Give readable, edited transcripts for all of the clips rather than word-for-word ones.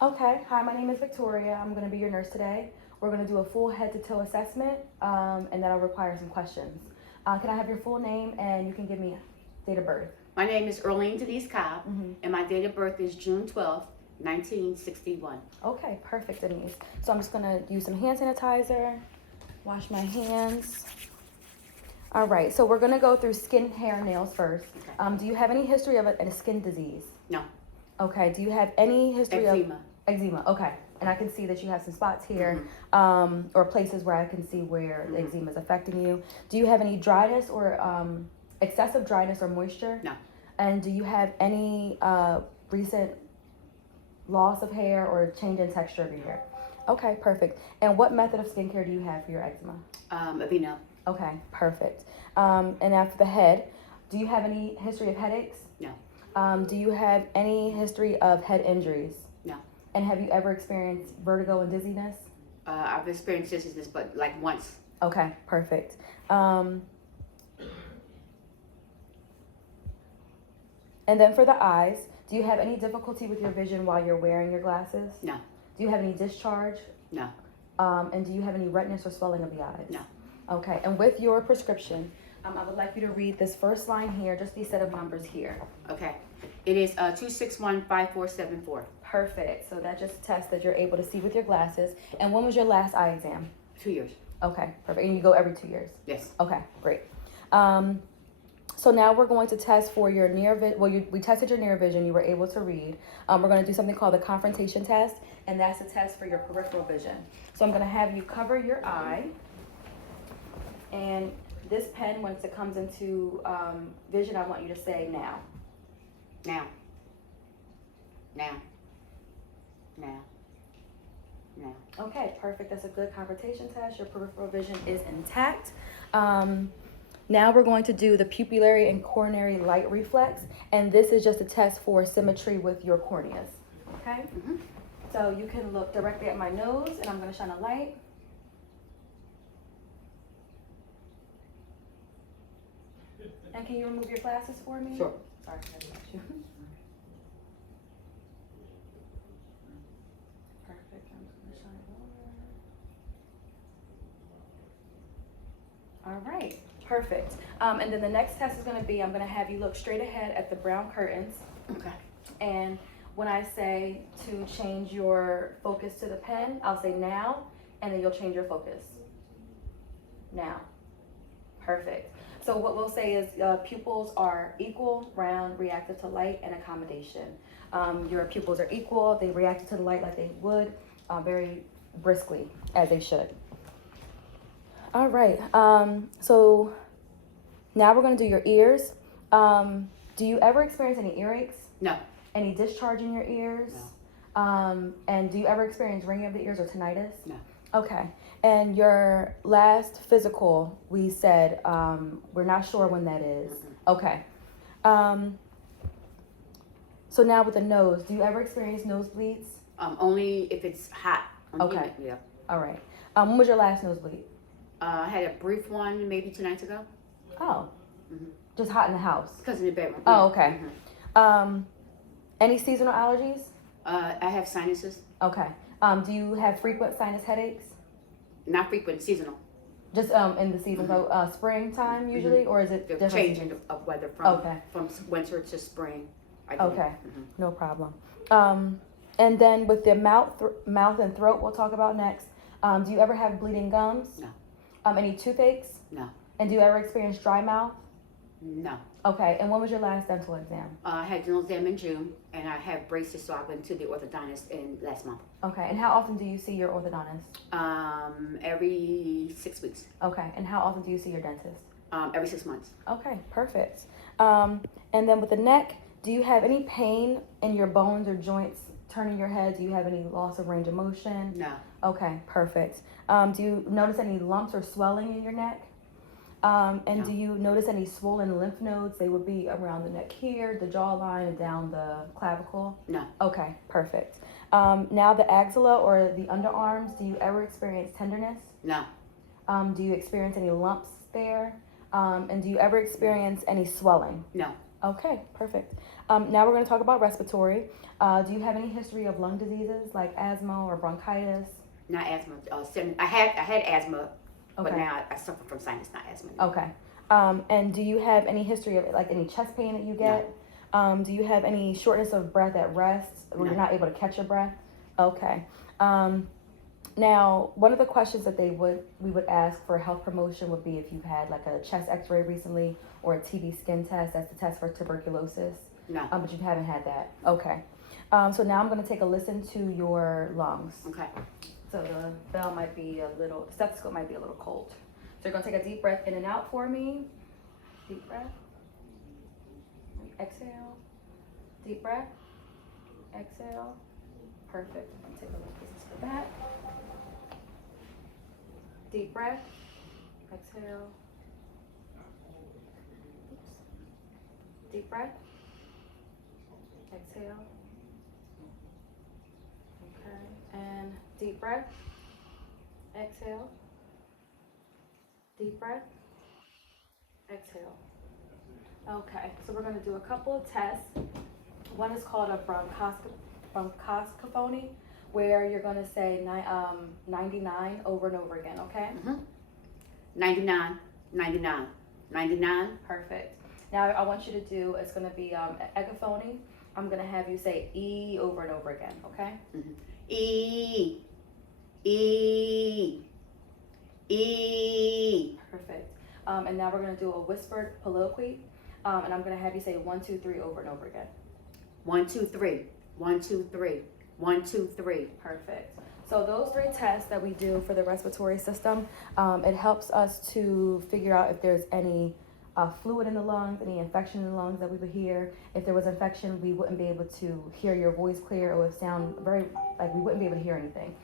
Okay. Hi, my name is Victoria. I'm going to be your nurse today. We're going to do a full head to toe assessment, and that'll require some questions. Can I have your full name and you can give me date of birth? My name is Earlene Denise Cobb, Mm-hmm. and my date of birth is June 12th, 1961. Okay, perfect, Denise. So I'm just going to use some hand sanitizer, wash my hands. All right, so we're going to go through skin, hair, nails first. Okay. Do you have any history of a skin disease? No. Okay, do you have any history of Eczema. eczema? Okay, and I can see that you have some spots here, or places where I can see where the eczema is affecting you. Do you have any dryness or excessive dryness or moisture? No. And do you have any recent loss of hair or change in texture of your hair? Okay, perfect. And what method of skincare do you have for your eczema? Aveeno. Okay, perfect. And after the head, do you have any history of headaches? No. Do you have any history of head injuries? No. And have you ever experienced vertigo and dizziness? I've experienced dizziness, but like once. Okay, perfect. And then for the eyes, do you have any difficulty with your vision while you're wearing your glasses? No. Do you have any discharge? No. And do you have any redness or swelling of the eyes? No. Okay, and with your prescription, I would like you to read this first line here, just these set of numbers here. Okay. It is 2615474. Perfect. So that just attests that you're able to see with your glasses. And when was your last eye exam? 2 years. Okay, perfect. And you go every 2 years? Yes. Okay, great. So now we're going to test for your near vision. Well, we tested your near vision. You were able to read. We're going to do something called the confrontation test, and that's a test for your peripheral vision. So I'm going to have you cover your eye, and this pen, once it comes into vision, I want you to say now. Now. Now. Now. Now. Okay, perfect. That's a good confrontation test. Your peripheral vision is intact. Now we're going to do the pupillary and coronary light reflex, and this is just a test for symmetry with your corneas. Okay? So you can look directly at my nose, and I'm going to shine a light. And can you remove your glasses for me? Sure. Sorry, I got you. Perfect. I'm just going to shine it over. All right. Perfect. And then the next test is going to be, I'm going to have you look straight ahead at the brown curtains. Okay. And when I say to change your focus to the pen, I'll say now, and then you'll change your focus. Now. Perfect. So what we'll say is pupils are equal, round, reactive to light, and accommodation. Your pupils are equal. They reacted to the light like they would, very briskly, as they should. All right. So now we're going to do your ears. Do you ever experience any earaches? No. Any discharge in your ears? No. And do you ever experience ringing of the ears or tinnitus? No. Okay. And your last physical, we said we're not sure when that is. Okay. So now with the nose, do you ever experience nosebleeds? Only if it's hot. Okay. Yeah. All right. When was your last nosebleed? I had a brief one maybe 2 nights ago. Oh. Just hot in the house. Because in the bedroom. Oh, okay. Any seasonal allergies? I have sinuses. Okay. Do you have frequent sinus headaches? Not frequent, seasonal. Just in the season, so springtime usually, or is it The different change seasons? of weather from Okay. from winter to spring. I do. Okay, no problem. And then with the mouth and throat, we'll talk about next. Do you ever have bleeding gums? No. Any toothaches? No. And do you ever experience dry mouth? No. Okay, and when was your last dental exam? I had dental exam in June, and I have braces, so I went to the orthodontist in last month. Okay, and how often do you see your orthodontist? Every 6 weeks. Okay, and how often do you see your dentist? Every 6 months. Okay, perfect. And then with the neck, do you have any pain in your bones or joints turning your head? Do you have any loss of range of motion? No. Okay, perfect. Do you notice any lumps or swelling in your neck? And No. do you notice any swollen lymph nodes? They would be around the neck here, the jawline, and down the clavicle? No. Okay, perfect. Now the axilla or the underarms, do you ever experience tenderness? No. Do you experience any lumps there? And do you ever experience any swelling? No. Okay, perfect. Now we're going to talk about respiratory. Do you have any history of lung diseases like asthma or bronchitis? Not asthma. I had asthma, but Okay. now I suffer from sinus, not asthma. Okay. And do you have any history of like any chest pain that you get? Do you have any shortness of breath at rest where No. you're not able to catch your breath? Okay. Now, one of the questions that we would ask for health promotion would be if you've had like a chest X-ray recently or a TB skin test. That's the test for tuberculosis. No. But you haven't had that. Okay. So now I'm going to take a listen to your lungs. Okay. So the stethoscope might be a little cold. So you're gonna take a deep breath in and out for me. Deep breath. Exhale. Deep breath. Exhale. Perfect. I'm gonna take a look. This is for that. Deep breath. Exhale. Oops. Deep breath. Exhale. Okay. And deep breath. Exhale. Deep breath. Exhale. Okay, so we're going to do a couple of tests. One is called a bronchoscopy, where you're going to say 99 over and over again, okay? 99, 99, 99. Perfect. Now I want you to do, it's going to be egophony. I'm going to have you say E over and over again, okay? E, E, E. Perfect. And now we're going to do a whispered colloquy. And I'm going to have you say 1, 2, 3 over and over again. 1, 2, 3. 1, 2, 3. 1, 2, 3. Perfect. So those 3 tests that we do for the respiratory system, it helps us to figure out if there's any fluid in the lungs, any infection in the lungs that we would hear. If there was infection, we wouldn't be able to hear your voice clear, or it would sound very, like we wouldn't be able to hear anything.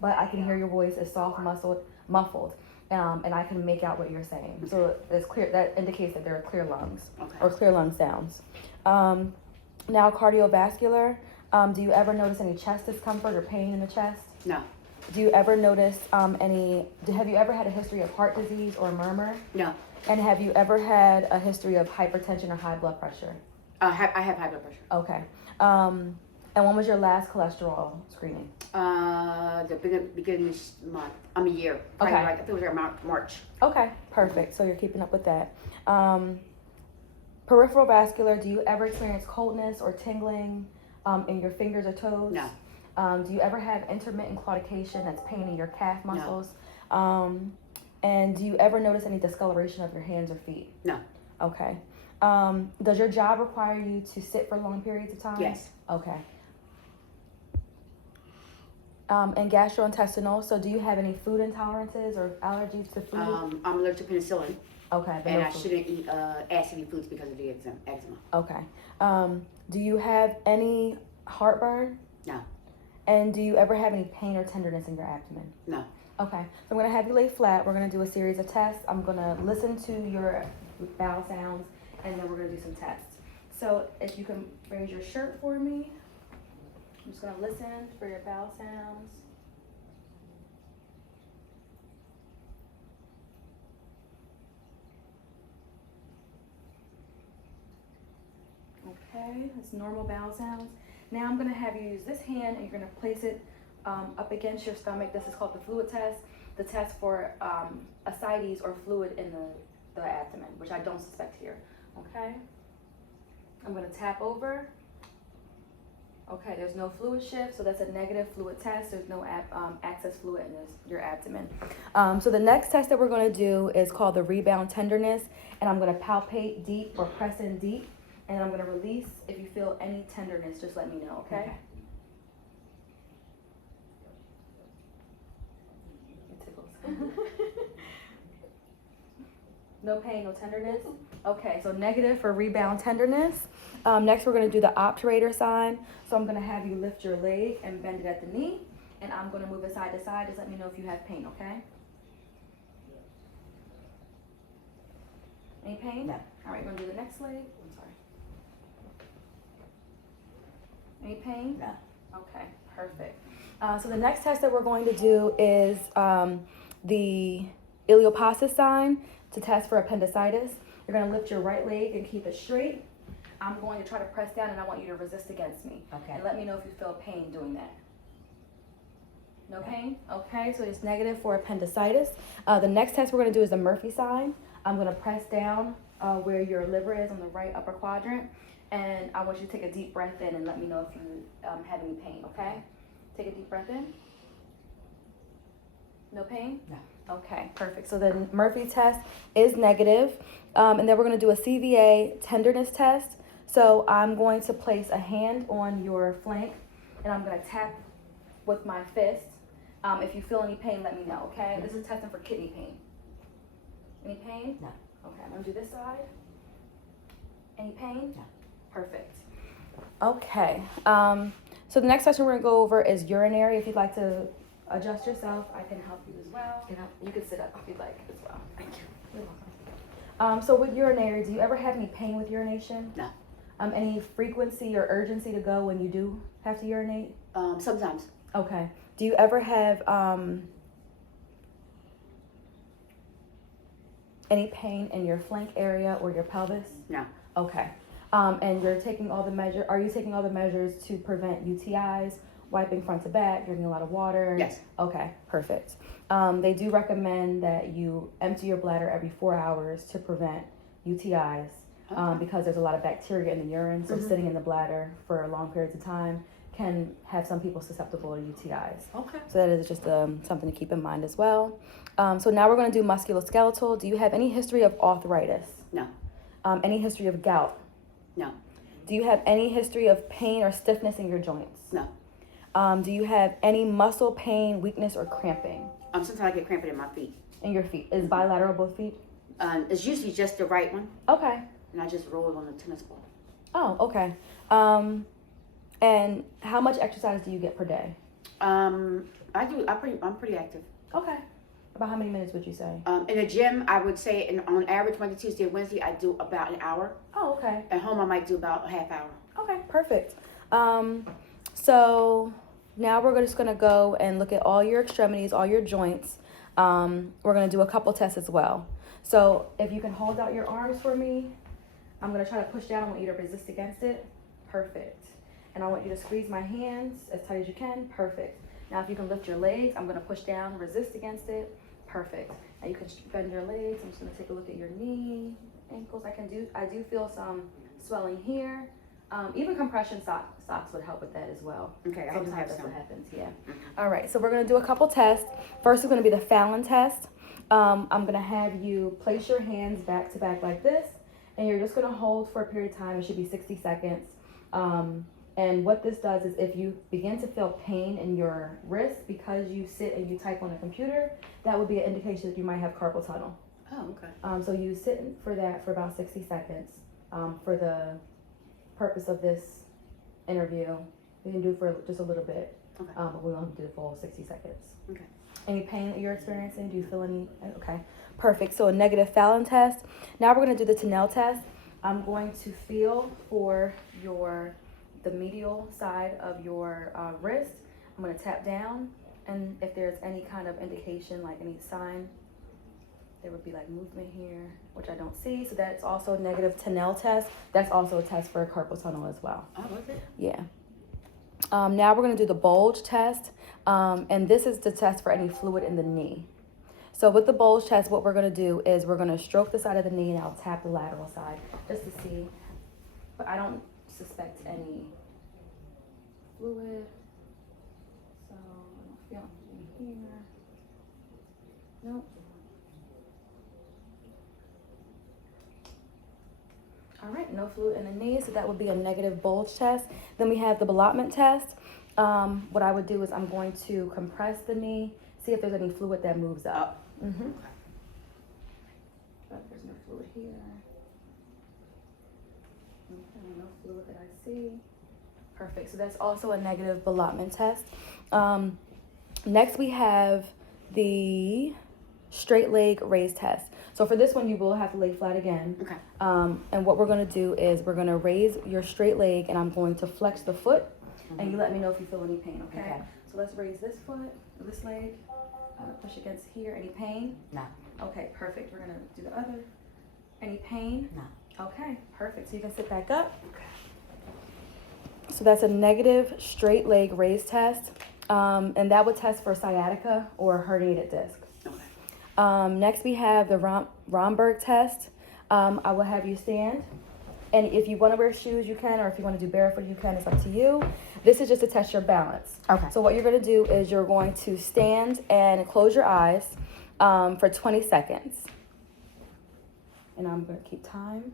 But I can hear your voice is soft, muffled. And I can make out what you're saying. So it's clear, that indicates that there are clear lungs, Okay. or clear lung sounds. Now cardiovascular, do you ever notice any chest discomfort or pain in the chest? No. Do you ever notice have you ever had a history of heart disease or murmur? No. And have you ever had a history of hypertension or high blood pressure? I have high blood pressure. Okay. And when was your last cholesterol screening? The beginning of this month. A year. Probably Okay. like, I think it was around March. Okay, perfect. So you're keeping up with that. Peripheral vascular, do you ever experience coldness or tingling in your fingers or toes? No. Do you ever have intermittent claudication, that's pain in your calf muscles? And do you ever notice any discoloration of your hands or feet? No. Okay. Does your job require you to sit for long periods of time? Yes. Okay. And gastrointestinal, so do you have any food intolerances or allergies to food? I'm allergic to penicillin. Okay. but And no I food. shouldn't eat acidy foods because of the eczema. Okay. Do you have any heartburn? No. And do you ever have any pain or tenderness in your abdomen? No. Okay. So I'm going to have you lay flat. We're going to do a series of tests. I'm going to listen to your bowel sounds, and then we're going to do some tests. So if you can raise your shirt for me. I'm just going to listen for your bowel sounds. Okay, that's normal bowel sounds. Now I'm going to have you use this hand, and you're going to place it up against your stomach. This is called the fluid test, the test for ascites or fluid in the abdomen, which I don't suspect here. Okay, I'm going to tap over. Okay, there's no fluid shift, so that's a negative fluid test. There's no excess fluid in your abdomen. So the next test that we're going to do is called the rebound tenderness, and I'm going to palpate deep or press in deep, and I'm going to release. If you feel any tenderness, just let me know, okay? It tickles. No pain, no tenderness? Okay, so negative for rebound tenderness. Next, we're going to do the obturator sign. So I'm going to have you lift your leg and bend it at the knee. And I'm going to move it side to side. Just let me know if you have pain, okay? Any pain? No. All right, we're going to do the next leg. I'm sorry. Any pain? No. Okay, perfect. So the next test that we're going to do is the iliopsoas sign to test for appendicitis. You're going to lift your right leg and keep it straight. I'm going to try to press down and I want you to resist against me. Okay. And let me know if you feel pain doing that. No pain? Okay, so it's negative for appendicitis. The next test we're going to do is the Murphy sign. I'm going to press down where your liver is on the right upper quadrant. And I want you to take a deep breath in and let me know if you have any pain, okay? Take a deep breath in. No pain? No. Okay, perfect. So the Murphy test is negative. And then we're going to do a CVA tenderness test. So I'm going to place a hand on your flank and I'm going to tap with my fist. If you feel any pain, let me know, okay? This is testing for kidney pain. Any pain? No. Okay, I'm going to do this side. Any pain? No. Perfect. Okay. So the next section we're going to go over is urinary. If you'd like to adjust yourself, I can help you as well. You can sit up if you'd like as well. Thank you. You're welcome. So with urinary, do you ever have any pain with urination? No. Any frequency or urgency to go when you do have to urinate? Sometimes. Okay. Do you ever have any pain in your flank area or your pelvis? No. Okay. And you're taking all the measures. Are you taking all the measures to prevent UTIs? Wiping front to back, drinking a lot of water? Yes. Okay, perfect. They do recommend that you empty your bladder every 4 hours to prevent UTIs because there's a lot of bacteria in the urine. So sitting in the bladder for long periods of time can have some people susceptible to UTIs. Okay. So that is just something to keep in mind as well. So now we're going to do musculoskeletal. Do you have any history of arthritis? No. Any history of gout? No. Do you have any history of pain or stiffness in your joints? No. Do you have any muscle pain, weakness, or cramping Sometimes I get cramping in my feet. in your feet? Is bilateral both feet? It's usually just the right one, Okay. and I just roll it on the tennis ball. Oh, okay. And how much exercise do you get per day? I'm pretty active. Okay. About how many minutes would you say? In the gym, I would say on average Monday, Tuesday, and Wednesday, I do about an hour. Oh, okay. At home, I might do about a half hour. Okay, perfect. So now we're just going to go and look at all your extremities, all your joints. We're going to do a couple tests as well. So if you can hold out your arms for me, I'm going to try to push down. I want you to resist against it. Perfect. And I want you to squeeze my hands as tight as you can. Perfect. Now if you can lift your legs, I'm going to push down, resist against it. Perfect. Now you can bend your legs. I'm just going to take a look at your knee, ankles. I do feel some swelling here. Even compression socks would help with that as well. Okay, I Sometimes have that's some. what happens, yeah. All right, so we're going to do a couple tests. First is going to be the Fallon test. I'm going to have you place your hands back to back like this, and you're just going to hold for a period of time. It should be 60 seconds. And what this does is if you begin to feel pain in your wrist because you sit and you type on a computer, that would be an indication that you might have carpal tunnel. Oh, okay. So you sit for that for about 60 seconds for the purpose of this interview. We can do it for just a little bit, Okay. but we won't do the full 60 seconds. Okay. Any pain that you're experiencing? Do you feel any? Okay, perfect. So a negative Fallon test. Now we're going to do the Tinel test. I'm going to feel for the medial side of your wrist. I'm going to tap down, and if there's any kind of indication, like any sign, there would be like movement here, which I don't see. So that's also a negative Tinel test. That's also a test for carpal tunnel as well. Oh, was it? Yeah. Now we're going to do the bulge test. And this is the test for any fluid in the knee. So with the bulge test, what we're going to do is we're going to stroke the side of the knee and I'll tap the lateral side just to see. But I don't suspect any fluid. So I don't feel anything here. Nope. All right, no fluid in the knee, so that would be a negative bulge test. Then we have the ballottement test. What I would do is I'm going to compress the knee, see if there's any fluid that moves up. Mm-hmm. Okay. But there's no fluid here. Okay, no fluid that I see. Perfect, so that's also a negative ballottement test. Next we have the straight leg raise test. So for this one, you will have to lay flat again. Okay. And what we're going to do is we're going to raise your straight leg and I'm going to flex the foot and you let me know if you feel any pain, okay? Okay. So let's raise this foot, this leg, push against here. Any pain? No. Okay, perfect. We're going to do the other Any pain? No. Okay, perfect. So you can sit back up. So that's a negative straight leg raise test. And that would test for sciatica or herniated disc. Okay. Next we have the Romberg test. I will have you stand. And if you want to wear shoes, you can, or if you want to do barefoot, you can. It's up to you. This is just to test your balance. Okay. So what you're going to do is you're going to stand and close your eyes for 20 seconds. And I'm going to keep time.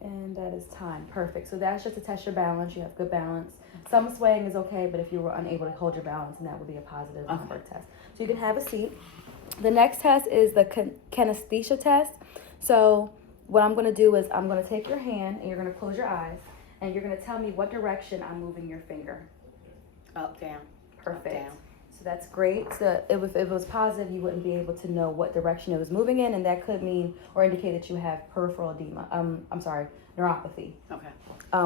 And that is time. Perfect. So that's just to test your balance. You have good balance. Some swaying is okay, but if you were unable to hold your balance, then that would be a positive Romberg test. So you can have a seat. The next test is the kinesthesia test. So what I'm going to do is I'm going to take your hand and you're going to close your eyes and you're going to tell me what direction I'm moving your finger. Up, down. Perfect. Up, down. So that's great. So if it was positive, you wouldn't be able to know what direction it was moving in, and that could mean or indicate that you have peripheral edema. Neuropathy. Okay.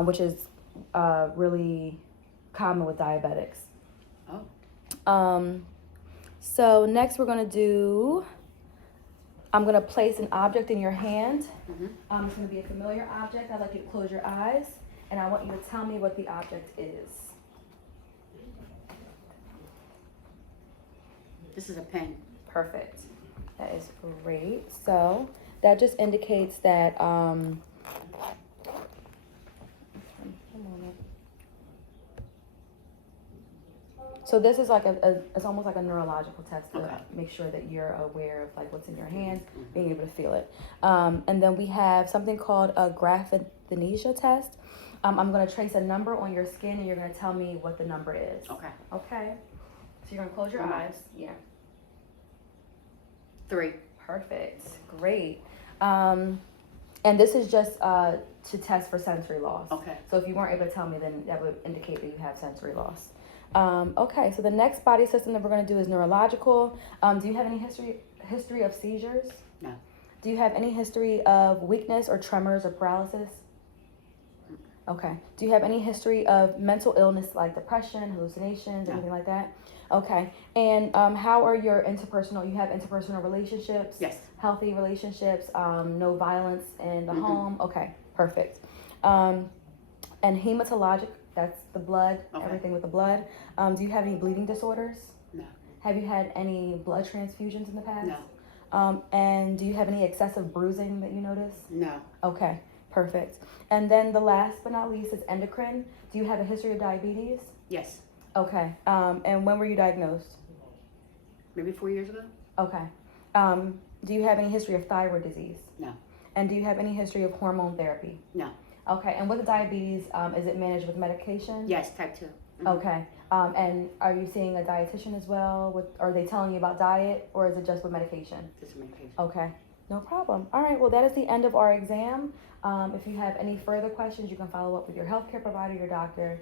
Which is really common with diabetics. Oh. So next we're gonna do. I'm gonna place an object in your hand. Mm-hmm. It's gonna be a familiar object. I'd like you to close your eyes, and I want you to tell me what the object is. This is a pen. Perfect. That is great. So that just indicates that so this is like it's almost like a neurological test to make sure that you're aware of like what's in your hands, being able to feel it. And then we have something called a graphesthesia test. I'm going to trace a number on your skin and you're going to tell me what the number is. Okay. Okay. So you're going to close your eyes. Yeah. 3. Perfect. Great. And this is just to test for sensory loss. Okay. So if you weren't able to tell me, then that would indicate that you have sensory loss. Okay, so the next body system that we're going to do is neurological. Do you have any history of seizures? No. Do you have any history of weakness or tremors or paralysis? Okay. Do you have any history of mental illness like depression, hallucinations, anything like that? Okay. And how are your interpersonal? You have interpersonal relationships? Yes. Healthy relationships? No violence in the home? Okay. Perfect. And hematologic, that's the blood, everything with the blood. Do you have any bleeding disorders? No. Have you had any blood transfusions in the past? No. And do you have any excessive bruising that you notice? No. Okay, perfect. And then the last but not least is endocrine. Do you have a history of diabetes? Yes. Okay. And when were you diagnosed? Maybe 4 years ago. Okay. Do you have any history of thyroid disease? No. And do you have any history of hormone therapy? No. Okay. And with the diabetes, is it managed with medication? Yes, type 2. Mm-hmm. Okay. And are you seeing a dietitian as well? Are they telling you about diet, or is it just with medication? Just medication. Okay. No problem. All right. Well, that is the end of our exam. If you have any further questions, you can follow up with your healthcare provider, your doctor.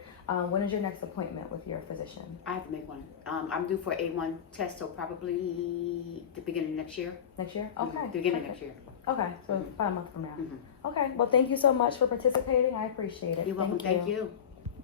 When is your next appointment with your physician? I have to make one. I'm due for A1 test, so probably the beginning of next year. Next year? Okay. The beginning of next year. Okay. So about a month from now. Mm-hmm. Okay. Well, thank you so much for participating. I appreciate it. You're welcome. Thank you.